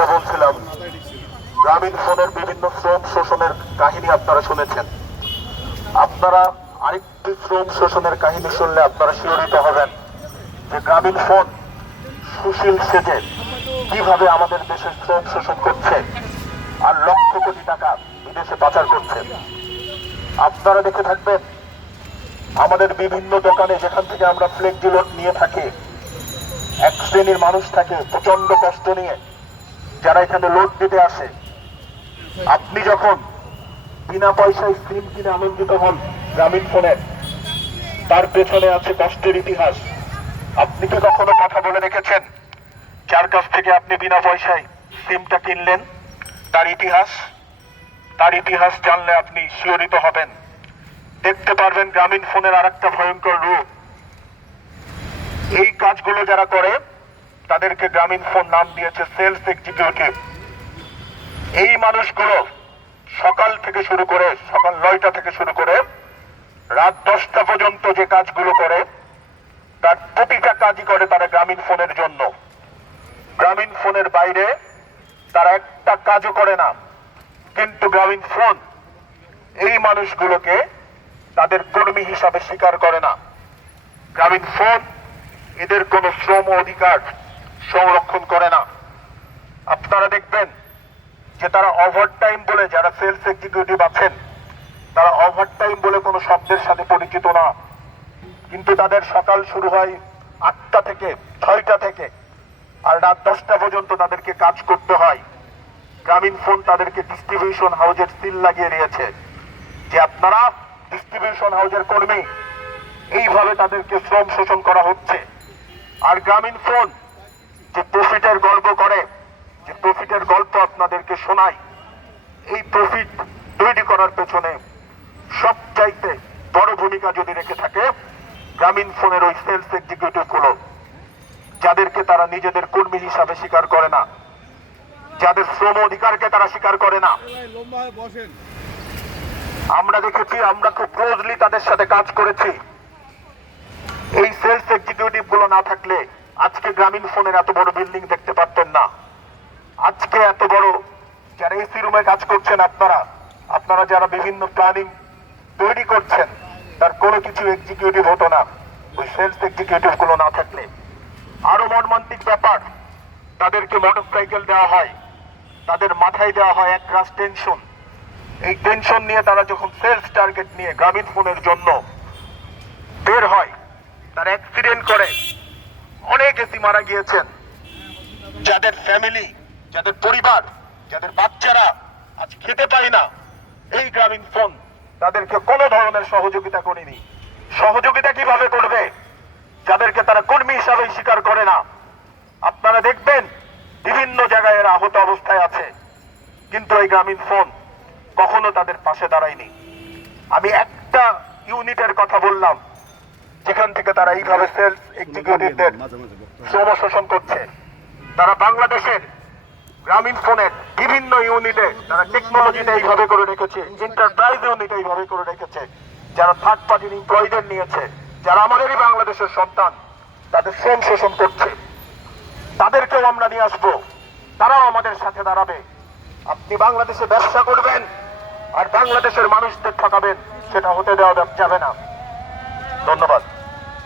যেটা বলছিলাম, গ্রামীণ ফোনের বিভিন্ন শ্রম শোষণের কাহিনী আপনারা শুনেছেন। আপনারা আরেকটি শ্রম শোষণের কাহিনী শুনলে আপনারা শিহরিত হবেন যে গ্রামীণ ফোন সুশীল সেজে কিভাবে আমাদের দেশের শ্রম শোষণ করছে আর লক্ষ কোটি টাকা বিদেশে পাচার করছে। আপনারা দেখে থাকবেন আমাদের বিভিন্ন দোকানে যেখান থেকে আমরা ফ্লেক্সি লোড নিয়ে থাকি, এক শ্রেণীর মানুষ থাকে প্রচন্ড কষ্ট নিয়ে যারা এখানে লোড দিতে আসে। আপনি যখন বিনা পয়সায় সিম কিনে আনন্দিত হন গ্রামীণ ফোনের, তার পেছনে আছে কষ্টের ইতিহাস। আপনি কি কখনো কথা বলে রেখেছেন যার কাছ থেকে আপনি বিনা পয়সায় সিমটা কিনলেন? তার ইতিহাস জানলে আপনি শিহরিত হবেন। দেখতে পারবেন গ্রামীণ ফোনের আরেকটা ভয়ঙ্কর রূপ। এই কাজগুলো যারা করে তাদেরকে গ্রামীণ ফোন নাম দিয়েছে সেলস এক্সিকিউটিভ। এই মানুষগুলো সকাল 9টা থেকে শুরু করে রাত 10টা পর্যন্ত যে কাজগুলো করে তার প্রতিটা কাজই করে তারা গ্রামীণ ফোনের জন্য। গ্রামীণ ফোনের বাইরে তারা একটা কাজও করে না। কিন্তু গ্রামীণ ফোন এই মানুষগুলোকে তাদের কর্মী হিসাবে স্বীকার করে না। গ্রামীণ ফোন এদের কোনো শ্রম অধিকার সংরক্ষণ করে না। আপনারা দেখবেন যে তারা ওভারটাইম বলে, যারা সেলস এক্সিকিউটিভ আছেন তারা ওভারটাইম বলে কোনো শব্দের সাথে পরিচিত না। কিন্তু তাদের সকাল শুরু হয় 8টা থেকে 6টা থেকে আর রাত 10টা পর্যন্ত তাদেরকে কাজ করতে হয়। গ্রামীণ ফোন তাদেরকে ডিস্ট্রিবিউশন হাউজের সিল লাগিয়ে দিয়েছে যে আপনারা ডিস্ট্রিবিউশন হাউজের কর্মী, এইভাবে তাদেরকে শ্রম শোষণ করা হচ্ছে। আর গ্রামীণ ফোন যে প্রফিটের গল্প করে, যে প্রফিটের গল্প আপনাদেরকে শোনায়, এই প্রফিট তৈরি করার পেছনে সবচাইতে বড় ভূমিকা যদি রেখে থাকে গ্রামীণ ফোনের ওই সেলস এক্সিকিউটিভ গুলো, যাদেরকে তারা নিজেদের কর্মী হিসাবে স্বীকার করে না, যাদের শ্রম অধিকারকে তারা স্বীকার করে না। আমরা দেখেছি, আমরা খুব ক্লোজলি তাদের সাথে কাজ করেছি। এই সেলস এক্সিকিউটিভ গুলো না থাকলে আজকে গ্রামীণ ফোনের এত বড় বিল্ডিং দেখতে পারতেন না। আজকে এত বড় যারা এসি রুমে কাজ করছেন, আপনারা যারা বিভিন্ন প্ল্যানিং তৈরি করছেন, তার কোনো কিছু এক্সিকিউটিভ হতো না ওই সেলস এক্সিকিউটিভ গুলো না থাকলে। আরো মর্মান্তিক ব্যাপার, তাদেরকে মোটরসাইকেল দেওয়া হয়, তাদের মাথায় দেওয়া হয় এক রাশ টেনশন। এই টেনশন নিয়ে তারা যখন সেলস টার্গেট নিয়ে গ্রামীণ ফোনের জন্য বের হয়, তারা অ্যাক্সিডেন্ট করে অনেক এসি মারা গিয়েছেন। যাদের ফ্যামিলি, যাদের পরিবার, যাদের বাচ্চারা আজ খেতে পায় না, এই গ্রামীণ ফোন তাদেরকে কোনো ধরনের সহযোগিতা করেনি। সহযোগিতা কিভাবে করবে যাদেরকে তারা কর্মী হিসাবে স্বীকার করে না? আপনারা দেখবেন বিভিন্ন জায়গায় এরা আহত অবস্থায় আছে, কিন্তু এই গ্রামীণ ফোন কখনো তাদের পাশে দাঁড়ায়নি। আমি একটা ইউনিটের কথা বললাম যেখান থেকে তারা এইভাবে সেলস এক্সিকিউটিভদের শ্রম শোষণ করছে। তারা বাংলাদেশের গ্রামীণ ফোনের বিভিন্ন ইউনিটে তারা টেকনোলজিটা এইভাবে করে রেখেছে, এন্টারপ্রাইজ ইউনিট এইভাবে করে রেখেছে, যারা থার্ড পার্টির এমপ্লয়ীদের নিয়েছে, যারা আমাদেরই বাংলাদেশের সন্তান, তাদের শ্রম শোষণ করছে। তাদেরকেও আমরা নিয়ে আসবো, তারাও আমাদের সাথে দাঁড়াবে। আপনি বাংলাদেশে ব্যবসা করবেন আর বাংলাদেশের মানুষদের ঠকাবেন, সেটা হতে দেওয়া যাবে না। ধন্যবাদ।